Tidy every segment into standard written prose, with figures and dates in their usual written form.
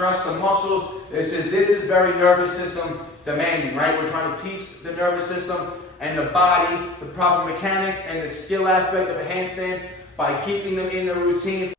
stress the muscles. This is very nervous system demanding, right? We're trying to teach the nervous system and the body the proper mechanics and the skill aspect of a handstand by keeping them in the routine.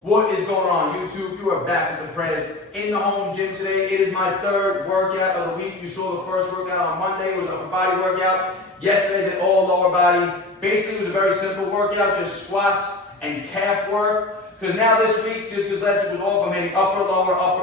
What is going on, YouTube? You are back with the Prez in the home gym today. It is my third workout of the week. You saw the first workout on Monday. It was an upper body workout. Yesterday, I did all lower body. Basically, it was a very simple workout, just squats and calf work. Because now this week, just because last week was off, I'm hitting upper,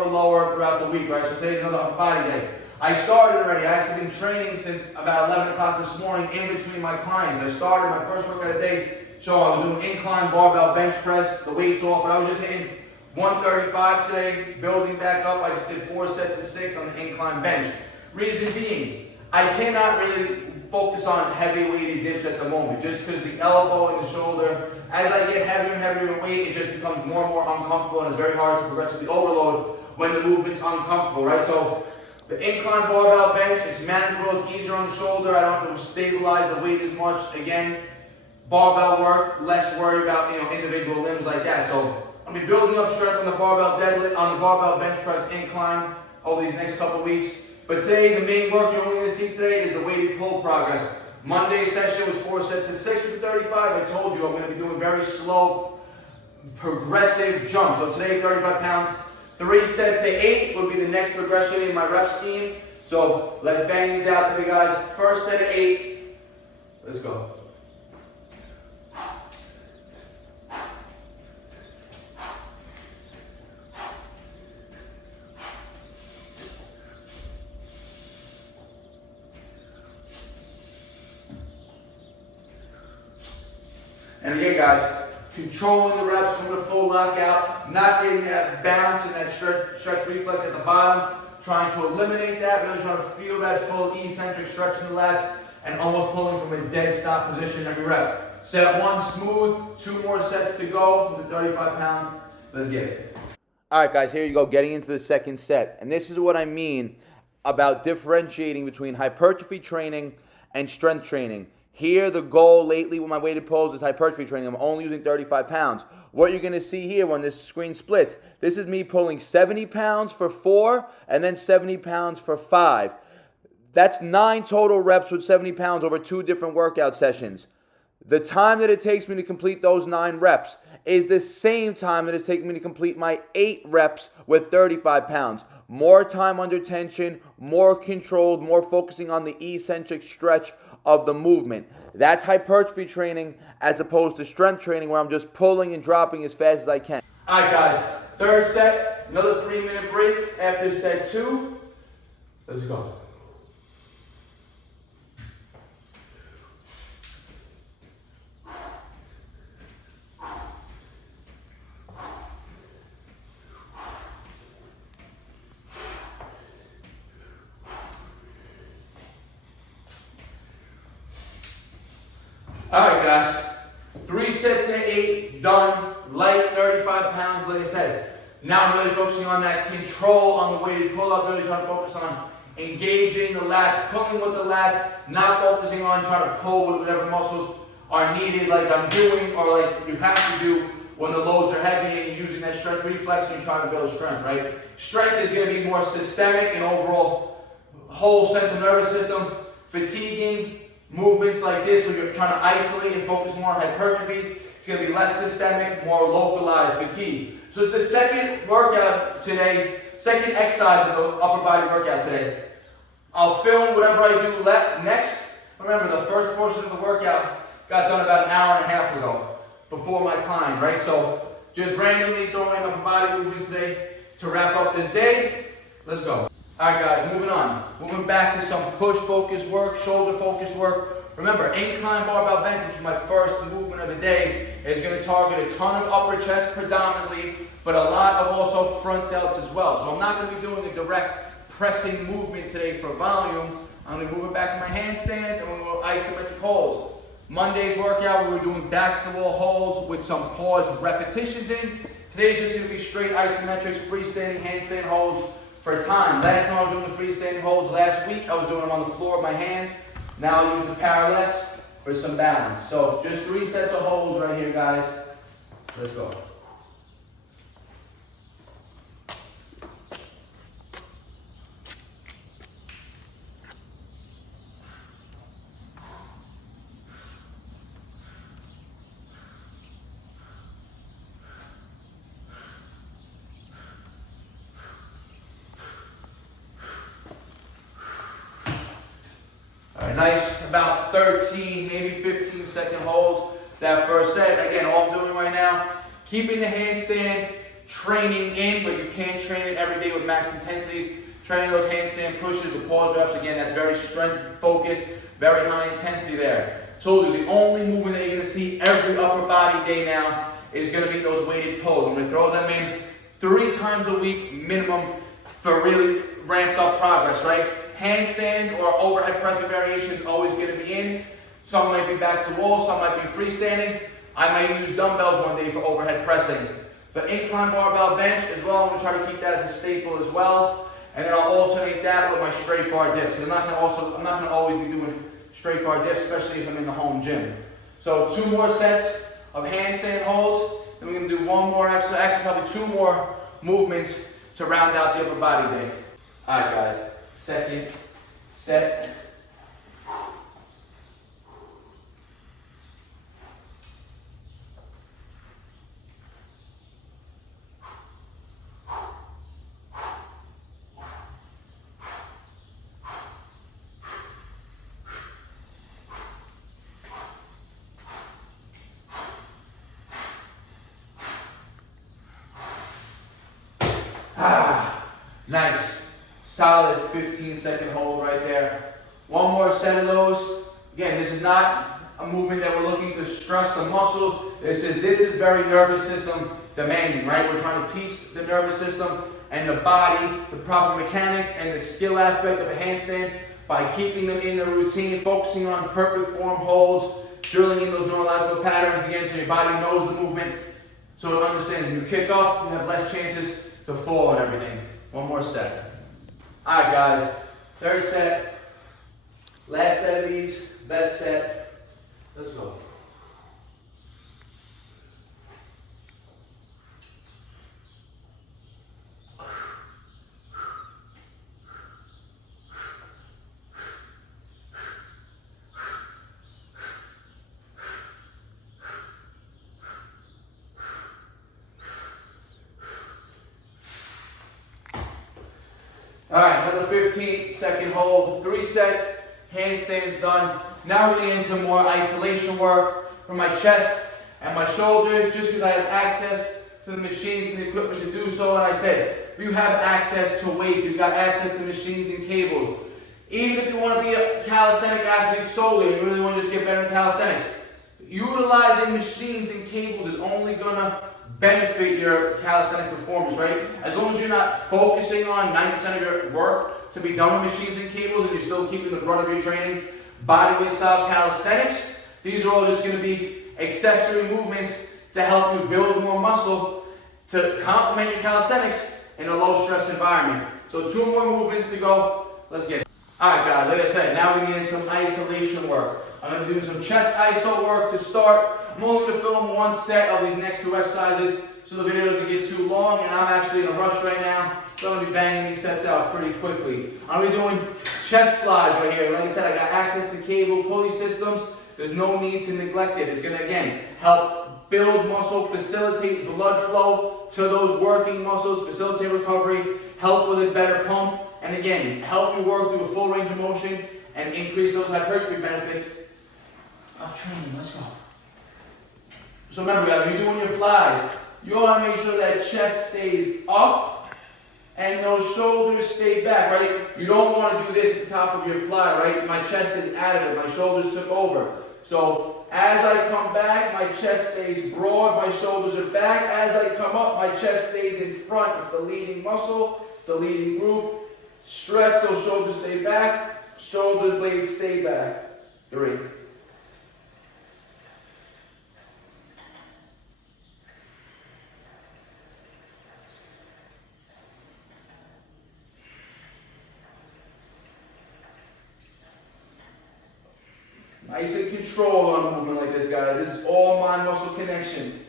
lower throughout the week, right? So today's another upper body day. I started already. I actually been training since about 11 o'clock this morning in between my clients. I started my first workout of the day. So I was doing incline barbell bench press, the weights off, but I was just hitting 135 today, building back up. I just did 4 sets of 6 on the incline bench. Reason being, I cannot really focus on heavy weighted dips at the moment, just because the elbow and the shoulder, as I get heavier and heavier in weight, it just becomes more and more uncomfortable, and it's very hard to progressively overload when the movement's uncomfortable, right? So the incline barbell bench, it's manageable, it's easier on the shoulder, I don't have to stabilize the weight as much. Again, barbell work, less worried about individual limbs like that. So I'll be building up strength on the barbell deadlift, on the barbell bench press incline over these next couple weeks. But today, the main work you're only going to see today is the weighted pull progress. Monday's session was 4 sets of 6 with 35. I told you I'm going to be doing very slow, progressive jumps. So today, 35 pounds, 3 sets of 8 would be the next progression in my rep scheme. So let's bang these out today, guys. First set of 8. Let's go. And again, guys, controlling the reps from the full lockout, not getting that bounce and that stretch reflex at the bottom, trying to eliminate that, really trying to feel that full eccentric stretch in the lats, and almost pulling from a dead stop position every rep. Set 1 smooth, 2 more sets to go with the 35 pounds. Let's get it. All right, guys, here you go, getting into the second set. And this is what I mean about differentiating between hypertrophy training and strength training. Here, the goal lately with my weighted pulls is hypertrophy training. I'm only using 35 pounds. What you're going to see here when this screen splits, this is me pulling 70 pounds for 4 and then 70 pounds for 5. That's 9 total reps with 70 pounds over 2 different workout sessions. The time that it takes me to complete those 9 reps is the same time that it's taking me to complete my 8 reps with 35 pounds. More time under tension, more controlled, more focusing on the eccentric stretch of the movement. That's hypertrophy training as opposed to strength training where I'm just pulling and dropping as fast as I can. All right, guys, third set, another 3-minute break after set 2. Let's go. Alright, guys, 3 sets of 8, done, light, 35 pounds, like I said. Now I'm really focusing on that control on the weighted pull-up, really trying to focus on engaging the lats, pulling with the lats, not focusing on trying to pull with whatever muscles are needed like I'm doing or like you have to do when the loads are heavy and you're using that stretch reflex and you're trying to build strength, right? Strength is going to be more systemic and overall whole central nervous system, fatiguing. Movements like this, when you're trying to isolate and focus more on hypertrophy, it's going to be less systemic, more localized fatigue. So it's the second workout today, second exercise of the upper body workout today. I'll film whatever I do next. Remember, the first portion of the workout got done about an hour and a half ago, before my climb, right? So just randomly throwing in upper body movements today to wrap up this day. Let's go. All right, guys, moving on. Moving back to some push-focused work, shoulder-focused work. Remember, incline barbell bench, which is my first movement of the day, is going to target a ton of upper chest predominantly, but a lot of also front delts as well. So I'm not going to be doing a direct pressing movement today for volume. I'm going to move it back to my handstand and we'll go isometric holds. Monday's workout, we were doing back to the wall holds with some pause repetitions in. Today's just gonna be straight isometrics, freestanding handstand holds for time. Last time I was doing the freestanding holds last week, I was doing them on the floor with my hands. Now I'll use the parallettes for some balance. So just 3 sets of holds right here, guys. Let's go. All right, nice, about 13, maybe 15-second hold. That first set, again, all I'm doing right now, keeping the handstand training in, but you can't train it every day with max intensities. Training those handstand pushes, the pause reps, again, that's very strength focused, very high intensity there. Told you, the only movement that you're gonna see every upper body day now is gonna be those weighted pulls. I'm gonna throw them in 3 times a week minimum for really ramped up progress, right? Handstand or overhead pressing variation is always gonna be in. Some might be back to the wall, some might be freestanding. I might use dumbbells one day for overhead pressing. The incline barbell bench as well, I'm going to try to keep that as a staple as well. And then I'll alternate that with my straight bar dips. I'm not going to always be doing straight bar dips, especially if I'm in the home gym. So 2 more sets of handstand holds. Then we're going to do 1 more exercise, actually probably 2 more movements to round out the upper body day. All right, guys. Second set. Nice, solid 15-second hold right there. 1 more set of those. Again, this is not a movement that we're looking to stress the muscle. This is very nervous system demanding, right? We're trying to teach the nervous system and the body the proper mechanics and the skill aspect of a handstand by keeping them in the routine, focusing on perfect form holds, drilling in those neurological patterns again so your body knows the movement. So to understand, when you kick up, you have less chances to fall and everything. 1 more set. All right, guys. 3rd set. Last set of these. Best set. Let's go. All right, another 15-second hold, 3 sets, handstands done. Now we're getting into some more isolation work for my chest and my shoulders, just because I have access to the machines and the equipment to do so. And I said, if you have access to weights, you've got access to machines and cables. Even if you want to be a calisthenic athlete solely, and you really want to just get better in calisthenics, utilizing machines and cables is only going to benefit your calisthenic performance, right? As long as you're not focusing on 90% of your work to be done with machines and cables and you're still keeping the brunt of your training bodyweight style calisthenics, these are all just going to be accessory movements to help you build more muscle to complement your calisthenics in a low stress environment. So 2 more movements to go. Let's get it. All right, guys, like I said, now we need some isolation work. I'm going to do some chest iso work to start. I'm only going to film 1 set of these next 2 exercises so the video doesn't get too long, and I'm actually in a rush right now, so I'm going to be banging these sets out pretty quickly. I'm going to be doing chest flies right here. Like I said, I got access to cable pulley systems. There's no need to neglect it. It's going to, again, help build muscle, facilitate blood flow to those working muscles, facilitate recovery, help with a better pump, and again, help you work through a full range of motion and increase those hypertrophy benefits of training. Let's go. So remember, guys, when you're doing your flies, you want to make sure that chest stays up and those shoulders stay back, right? You don't want to do this at the top of your fly, right? My chest is additive, my shoulders took over. So as I come back, my chest stays broad, my shoulders are back. As I come up, my chest stays in front. It's the leading muscle, it's the leading group. Stretch, those shoulders stay back, shoulder blades stay back. 3, Nice and controlled on a movement like this, guys. This is all mind-muscle connection.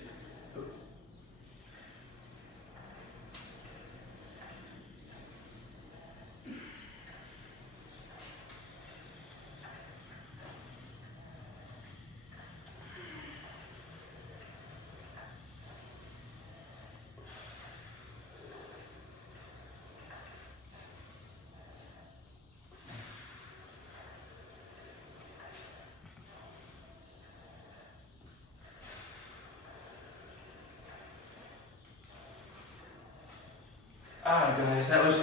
Alright guys, that was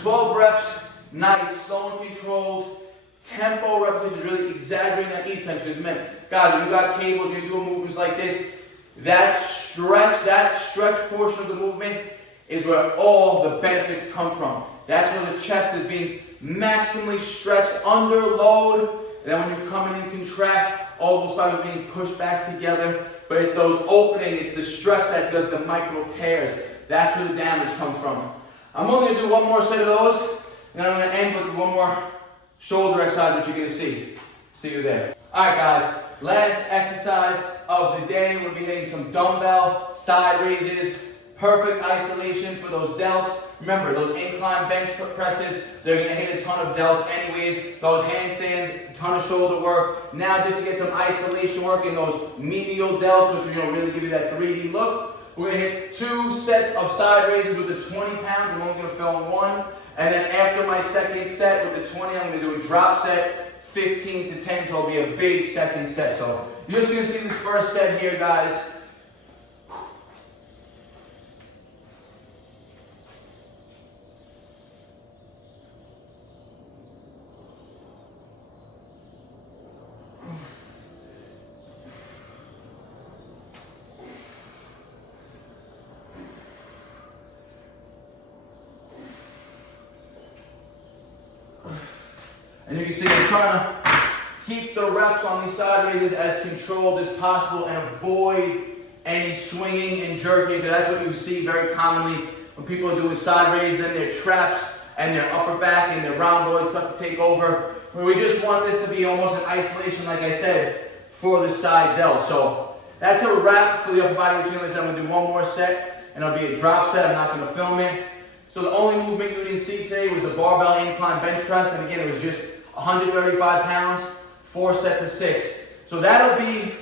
12 reps, nice, slow and controlled. Tempo repetitions, really exaggerating that eccentric. Because man, guys, when you got cables, you're doing movements like this, that stretch portion of the movement is where all the benefits come from. That's where the chest is being maximally stretched under load. And then when you come in and contract, all those fibers being pushed back together. But it's those openings, it's the stretch that does the micro tears. That's where the damage comes from. I'm only going to do one more set of those, and then I'm going to end with one more shoulder exercise, which you're going to see. See you there. Alright guys, last exercise of the day. We're going to be hitting some dumbbell side raises. Perfect isolation for those delts. Remember, those incline bench presses, they're going to hit a ton of delts anyways. Those handstands, a ton of shoulder work. Now just to get some isolation work in those medial delts, which are going to really give you that 3D look. We're going to hit 2 sets of side raises with the 20 pounds. I'm only going to film one. And then after my second set with the 20, I'm going to do a drop set, 15 to 10. So it'll be a big second set. So you're just going to see this first set here, guys. And you can see I'm trying to keep the reps on these side raises as controlled as possible and avoid any swinging and jerking, because that's what you see very commonly when people are doing side raises and their traps and their upper back and their rhomboids start to take over. Where we just want this to be almost an isolation, like I said, for the side delt. So that's a wrap for the upper body routine. Like I said, I'm going to do one more set and it'll be a drop set. I'm not going to film it. So the only movement you didn't see today was a barbell incline bench press, and again, it was just 135 pounds, 4 sets of 6. So that'll be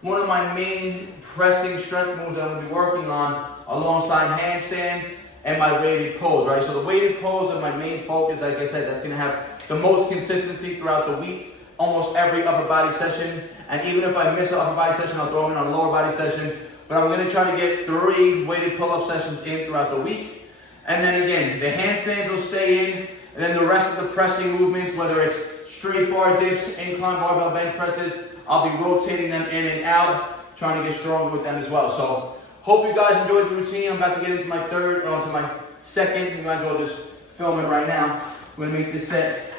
one of my main pressing strength moves I'm going to be working on alongside handstands and my weighted pulls, right? So the weighted pulls are my main focus. Like I said, that's going to have the most consistency throughout the week, almost every upper body session. And even if I miss an upper body session, I'll throw them in on a lower body session. But I'm going to try to get 3 weighted pull-up sessions in throughout the week. And then again, the handstands will stay in, and then the rest of the pressing movements, whether it's straight bar dips, incline barbell bench presses, I'll be rotating them in and out, trying to get stronger with them as well. So, hope you guys enjoyed the routine. I'm about to get into my second. You might as well just film it right now. I'm gonna make this set.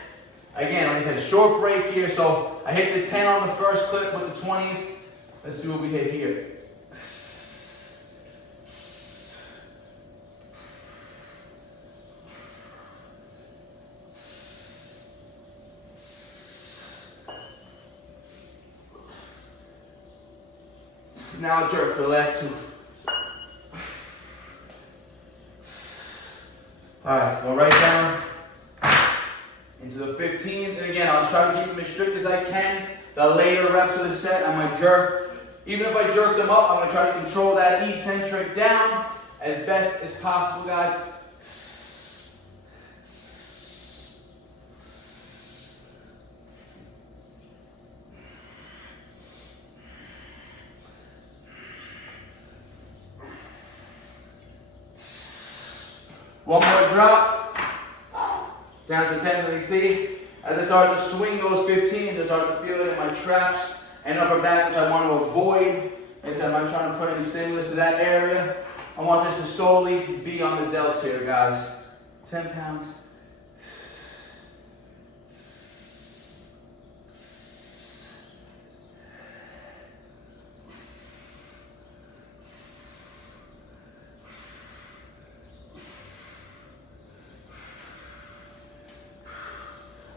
Again, like I said, short break here. So I hit the 10 on the first clip with the 20s. Let's see what we hit here. Now jerk for the last 2. Alright, go right down into the 15s. And again, I'll try to keep them as strict as I can. The later reps of the set, I might jerk. Even if I jerk them up, I'm going to try to control that eccentric down as best as possible, guys. One more drop, down to 10, let me see. As I start to swing those 15s, I start to feel it in my traps and upper back, which I want to avoid. Like I said, I'm not trying to put any stimulus to that area. I want this to solely be on the delts here, guys. 10 pounds.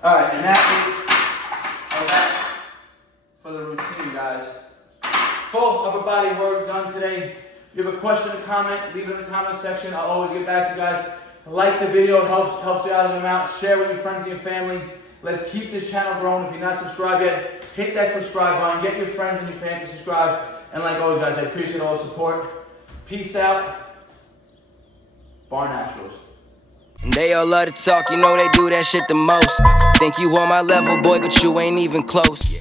Alright, and that is our back full upper body work done today. If you have a question or comment, leave it in the comment section. I'll always get back to you guys. Like the video, it helps you out an amount. Share with your friends and your family. Let's keep this channel growing. If you're not subscribed yet, hit that subscribe button. Get your friends and your fans to subscribe. And like always, guys, I appreciate all the support. Peace out. BARNATURALS. They all love to talk, you know they do that shit the most. Think you on my level, boy, but you ain't even close.